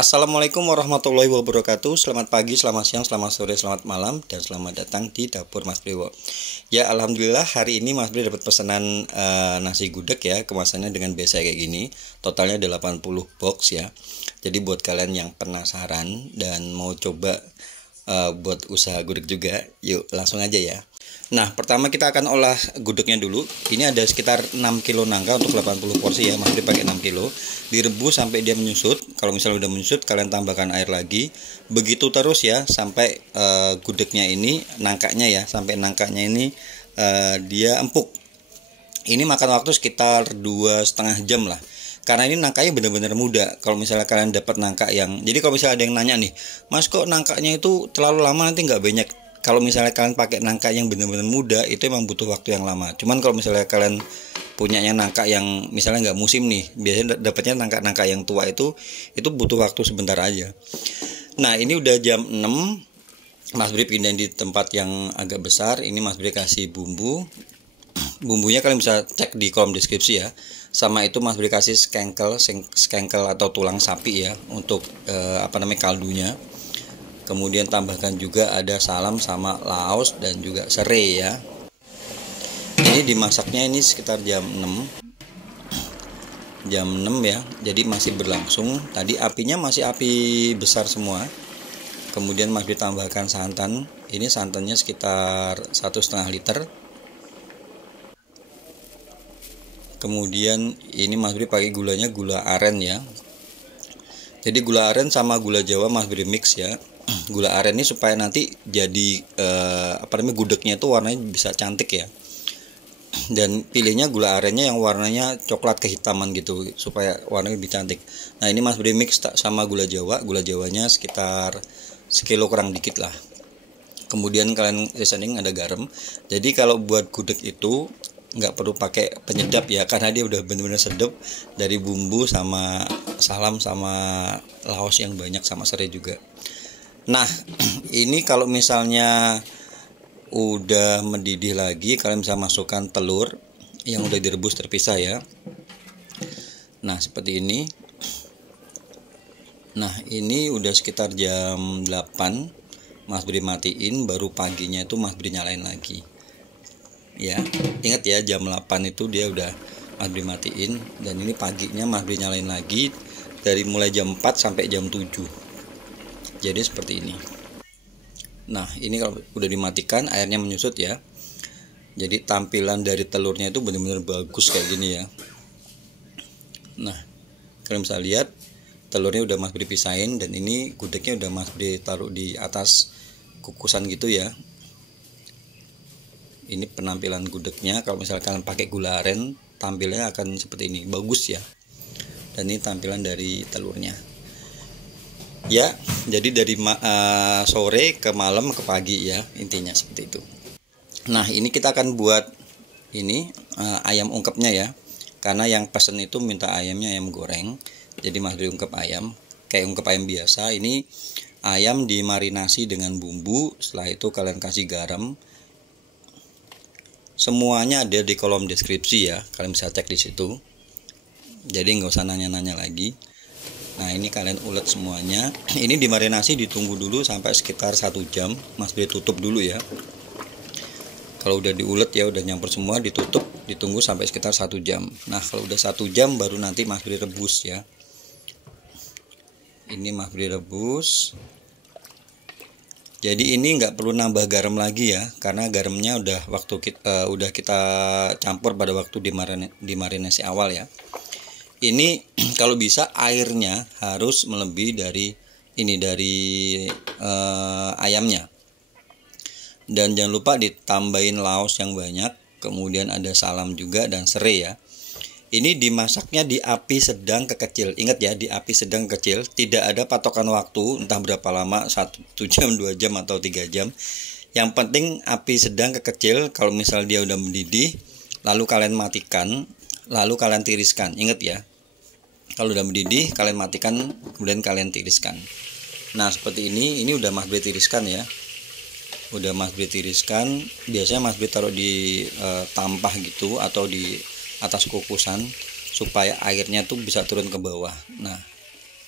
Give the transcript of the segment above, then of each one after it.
Assalamualaikum warahmatullahi wabarakatuh. Selamat pagi, selamat siang, selamat sore, selamat malam, dan selamat datang di dapur Mas Brewo. Ya, alhamdulillah hari ini Mas Bre dapat pesanan nasi gudeg ya, kemasannya dengan biasa kayak gini. Totalnya 80 box ya. Jadi buat kalian yang penasaran dan mau coba buat usaha gudeg juga, yuk langsung aja ya. Nah, pertama kita akan olah gudegnya dulu. Ini ada sekitar 6 kilo nangka untuk 80 porsi ya. Mas Bre pakai 6 kilo. Direbus sampai dia menyusut. Kalau misalnya udah menyusut, kalian tambahkan air lagi. Begitu terus ya sampai gudegnya ini, nangkanya ya, sampai nangkanya ini dia empuk. Ini makan waktu sekitar 2,5 jam lah. Karena ini nangkanya benar-benar muda. Kalau misalnya kalian dapat nangka yang, jadi kalau misalnya ada yang nanya nih, Mas kok nangkanya itu terlalu lama nanti nggak banyak. Kalau misalnya kalian pakai nangka yang benar-benar muda, itu emang butuh waktu yang lama. Cuman kalau misalnya kalian punyanya nangka yang misalnya nggak musim nih, biasanya dapatnya nangka-nangka yang tua itu butuh waktu sebentar aja. Nah, ini udah jam 6. Mas Bre pindahin di tempat yang agak besar. Ini Mas Bre kasih bumbu. Bumbunya kalian bisa cek di kolom deskripsi ya. Sama itu Mas Bre kasih skengkel atau tulang sapi ya untuk kaldunya. Kemudian tambahkan juga ada salam sama laos dan juga serai ya. Ini dimasaknya ini sekitar jam 6. Jam 6 ya. Jadi masih berlangsung. Tadi apinya masih api besar semua. Kemudian Mas ditambahkan santan. Ini santannya sekitar 1,5 liter. Kemudian ini Mas Bre pakai gulanya gula aren ya. Jadi gula aren sama gula Jawa Mas Bre mix ya. Gula aren ini supaya nanti jadi gudegnya itu warnanya bisa cantik ya. Dan pilihnya gula arennya yang warnanya coklat kehitaman gitu supaya warnanya lebih cantik. Nah, ini Mas Bre mix sama gula Jawa. Gula Jawanya sekitar sekilo kurang dikit lah. Kemudian kalian seasoning ada garam. Jadi kalau buat gudeg itu nggak perlu pakai penyedap ya, karena dia udah bener-bener sedap dari bumbu sama salam sama laos yang banyak sama serai juga. Nah, ini kalau misalnya udah mendidih lagi, kalian bisa masukkan telur yang udah direbus terpisah ya. Nah, seperti ini. Nah, ini udah sekitar jam 8 Mas Bre matiin, baru paginya itu Mas Bre nyalain lagi. Ya, ingat ya jam 8 itu dia udah Mas Bre matiin, dan ini paginya Mas Bre nyalain lagi dari mulai jam 4 sampai jam 7. Jadi seperti ini. Nah, ini kalau udah dimatikan airnya menyusut ya. Jadi tampilan dari telurnya itu benar-benar bagus kayak gini ya. Nah, kalian bisa lihat telurnya udah Mas Bre pisahin, dan ini gudegnya udah Mas Bre taruh di atas kukusan gitu ya. Ini penampilan gudegnya. Kalau misalnya kalian pakai gula aren, tampilnya akan seperti ini, bagus ya. Dan ini tampilan dari telurnya. Ya, jadi dari sore ke malam ke pagi ya, intinya seperti itu. Nah, ini kita akan buat ini ayam ungkepnya ya. Karena yang pesen itu minta ayamnya ayam goreng. Jadi Mas Bre ungkep ayam kayak ungkep ayam biasa. Ini ayam dimarinasi dengan bumbu. Setelah itu kalian kasih garam. Semuanya ada di kolom deskripsi ya. Kalian bisa cek di situ. Jadi nggak usah nanya-nanya lagi. Nah, ini kalian ulet semuanya. Ini dimarinasi, ditunggu dulu sampai sekitar 1 jam. Mas Bre tutup dulu ya. Kalau udah diulet ya, udah nyampur semua, ditutup, ditunggu sampai sekitar 1 jam. Nah, kalau udah 1 jam baru nanti Mas Bre rebus ya. Ini Mas Bre rebus. Jadi ini nggak perlu nambah garam lagi ya, karena garamnya udah udah kita campur pada waktu dimarinasi awal ya. Ini kalau bisa airnya harus melebihi dari ayamnya. Dan jangan lupa ditambahin laos yang banyak, kemudian ada salam juga dan serai ya. Ini dimasaknya di api sedang ke kecil. Ingat ya, di api sedang ke kecil. Tidak ada patokan waktu, entah berapa lama, 1 jam, 2 jam atau 3 jam. Yang penting api sedang ke kecil. Kalau misal dia udah mendidih, lalu kalian matikan, lalu kalian tiriskan. Ingat ya, kalau udah mendidih kalian matikan, kemudian kalian tiriskan. Nah, seperti ini udah Mas Bre tiriskan ya. Udah Mas Bre tiriskan. Biasanya Mas Bre taruh di tampah gitu atau di atas kukusan supaya airnya tuh bisa turun ke bawah. Nah,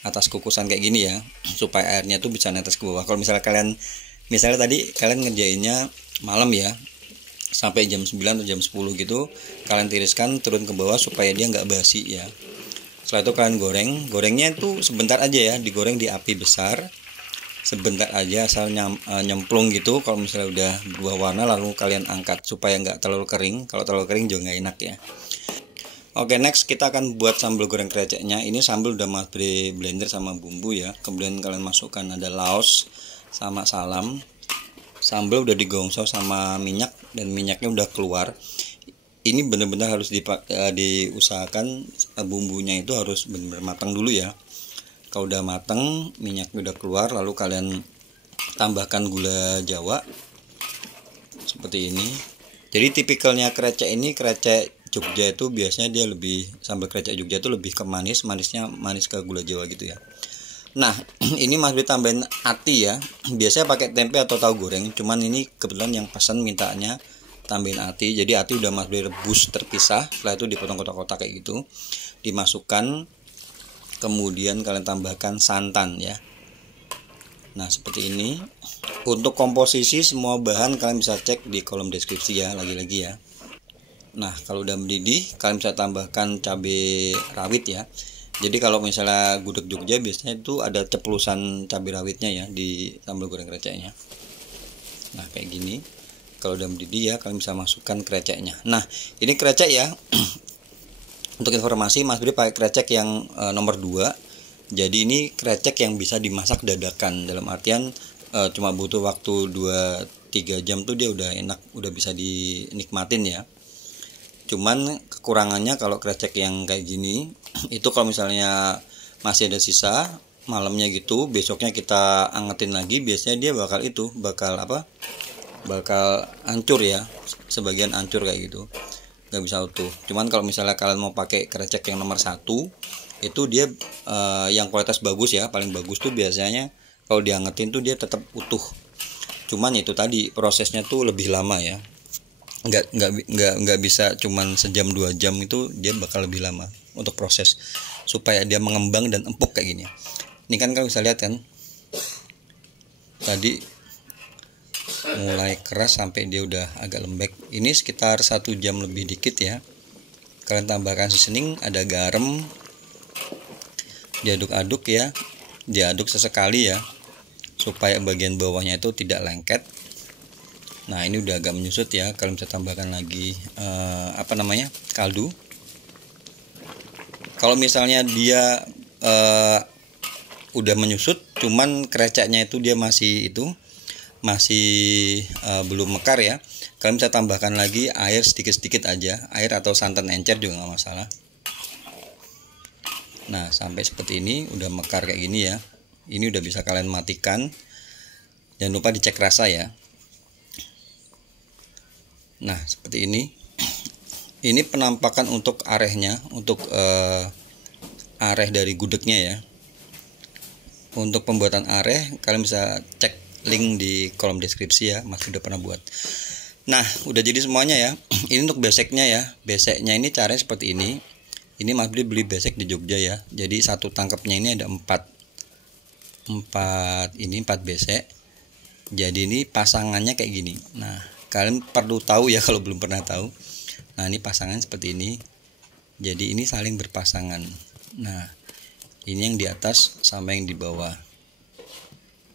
atas kukusan kayak gini ya, supaya airnya tuh bisa netes ke bawah. Kalau misalnya tadi kalian ngerjainnya malam ya, sampai jam 9 atau jam 10 gitu, kalian tiriskan turun ke bawah supaya dia nggak basi ya. Setelah itu kalian gorengnya itu sebentar aja ya, digoreng di api besar sebentar aja, asal nyemplung gitu. Kalau misalnya udah berubah warna lalu kalian angkat supaya nggak terlalu kering. Kalau terlalu kering juga nggak enak ya. Oke, next kita akan buat sambal goreng kreceknya. Ini sambal udah Mas Bre blender sama bumbu ya. Kemudian kalian masukkan ada laos sama salam. Sambal udah digongso sama minyak dan minyaknya udah keluar. Ini benar-benar harus diusahakan bumbunya itu harus benar-benar matang dulu ya. Kalau udah matang, minyaknya udah keluar, lalu kalian tambahkan gula Jawa seperti ini. Jadi tipikalnya krecek ini, krecek Jogja itu biasanya dia sambal krecek Jogja itu lebih ke manisnya manis ke gula Jawa gitu ya. Nah, ini Mas Bri tambahin ati ya. Biasanya pakai tempe atau tahu goreng, cuman ini kebetulan yang pesan mintanya tambahin ati. Jadi ati udah Mas Bri rebus terpisah, setelah itu dipotong kotak-kotak kayak gitu. Dimasukkan, kemudian kalian tambahkan santan ya. Nah, seperti ini. Untuk komposisi semua bahan kalian bisa cek di kolom deskripsi ya, lagi-lagi ya. Nah, kalau udah mendidih, kalian bisa tambahkan cabai rawit ya. Jadi kalau misalnya gudeg Jogja biasanya itu ada ceplusan cabai rawitnya ya di sambal goreng kreceknya. Nah, kayak gini. Kalau udah mendidih ya, kalian bisa masukkan kreceknya. Nah, ini krecek ya. Untuk informasi, Mas Bri pakai krecek yang nomor 2. Jadi ini krecek yang bisa dimasak dadakan. Dalam artian cuma butuh waktu 2-3 jam tuh dia udah enak, udah bisa dinikmatin ya. Cuman kekurangannya kalau krecek yang kayak gini itu kalau misalnya masih ada sisa malamnya gitu, besoknya kita angetin lagi, biasanya dia bakal hancur ya, sebagian hancur kayak gitu, nggak bisa utuh. Cuman kalau misalnya kalian mau pakai krecek yang nomor 1 itu dia yang kualitas bagus ya, paling bagus tuh biasanya kalau diangetin tuh dia tetap utuh. Cuman itu tadi prosesnya tuh lebih lama ya. Nggak bisa cuman sejam 2 jam, itu dia bakal lebih lama untuk proses supaya dia mengembang dan empuk kayak gini. Ini kan kalian bisa lihat kan, tadi mulai keras sampai dia udah agak lembek. Ini sekitar 1 jam lebih dikit ya. Kalian tambahkan seasoning, ada garam, diaduk-aduk ya, diaduk sesekali ya supaya bagian bawahnya itu tidak lengket. Nah, ini udah agak menyusut ya, kalian bisa tambahkan lagi kaldu. Kalau misalnya dia udah menyusut cuman kreceknya itu dia masih belum mekar ya, kalian bisa tambahkan lagi air sedikit-sedikit aja, air atau santan encer juga nggak masalah. Nah, sampai seperti ini udah mekar kayak gini ya, ini udah bisa kalian matikan. Jangan lupa dicek rasa ya. Nah, seperti ini. Ini penampakan untuk arehnya, untuk areh dari gudegnya ya. Untuk pembuatan areh kalian bisa cek link di kolom deskripsi ya, Mas udah pernah buat. Nah, udah jadi semuanya ya. Ini untuk beseknya ya. Beseknya ini caranya seperti ini. Ini Mas beli besek di Jogja ya. Jadi satu tangkapnya ini ada 4 besek. Jadi ini pasangannya kayak gini. Nah, kalian perlu tahu ya kalau belum pernah tahu. Nah, ini pasangan seperti ini. Jadi ini saling berpasangan. Nah, ini yang di atas sama yang di bawah.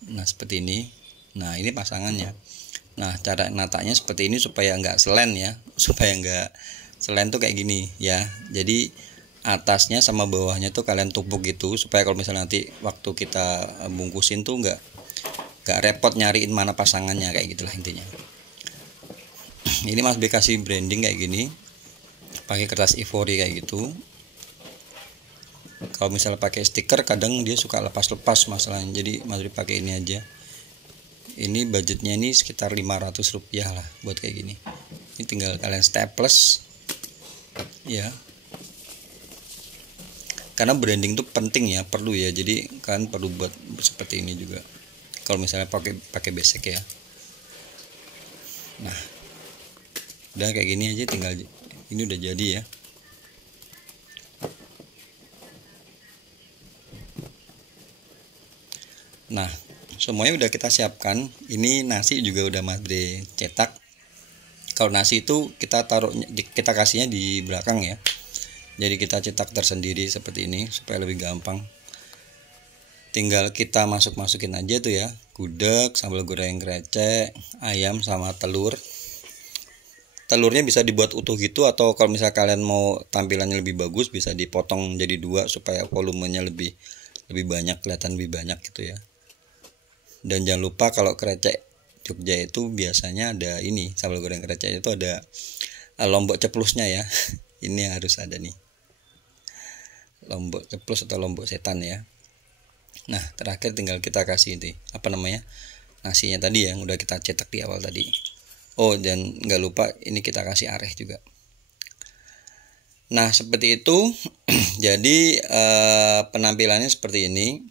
Nah, seperti ini. Nah, ini pasangannya. Nah, cara nataknya seperti ini supaya nggak selen ya. Supaya nggak selen tuh kayak gini ya. Jadi atasnya sama bawahnya tuh kalian tumpuk gitu, supaya kalau misalnya nanti waktu kita bungkusin tuh nggak repot nyariin mana pasangannya, kayak gitulah intinya. Ini Mas B kasih branding kayak gini, pakai kertas ivory kayak gitu. Kalau misalnya pakai stiker kadang dia suka lepas-lepas masalahnya, jadi Mas B pakai ini aja. Ini budgetnya ini sekitar 500 rupiah lah buat kayak gini. Ini tinggal kalian staples ya, karena branding tuh penting ya, perlu ya. Jadi kalian perlu buat seperti ini juga kalau misalnya pakai besek ya. Nah, udah kayak gini aja, tinggal ini udah jadi ya. Nah, semuanya udah kita siapkan. Ini nasi juga udah Mas Bre cetak. Kalau nasi itu kita kasihnya di belakang ya. Jadi kita cetak tersendiri seperti ini supaya lebih gampang. Tinggal kita masukin aja tuh ya, gudeg, sambal goreng krecek, ayam sama telur. Telurnya bisa dibuat utuh gitu, atau kalau misalnya kalian mau tampilannya lebih bagus bisa dipotong jadi 2 supaya volumenya lebih banyak, kelihatan lebih banyak gitu ya. Dan jangan lupa kalau krecek Jogja itu biasanya ada ini, sambal goreng krecek itu ada lombok ceplusnya ya. Ini harus ada nih, lombok ceplus atau lombok setan ya. Nah, terakhir tinggal kita kasih ini nasinya tadi yang udah kita cetak di awal tadi. Oh, dan nggak lupa ini kita kasih areh juga. Nah, seperti itu. Jadi penampilannya seperti ini.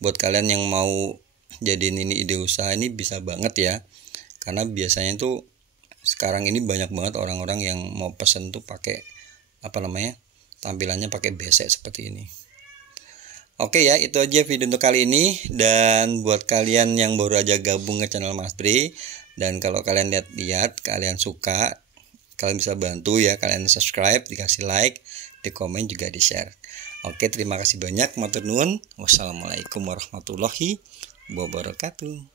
Buat kalian yang mau jadiin ini ide usaha, ini bisa banget ya. Karena biasanya tuh sekarang ini banyak banget orang-orang yang mau pesen tuh pakai tampilannya pakai besek seperti ini. Oke ya, itu aja video untuk kali ini. Dan buat kalian yang baru aja gabung ke channel Mas Bre, dan kalau kalian lihat kalian suka, kalian bisa bantu ya, kalian subscribe, dikasih like, di komen juga di share. Oke, terima kasih banyak, matur nuwun. Wassalamualaikum warahmatullahi wabarakatuh.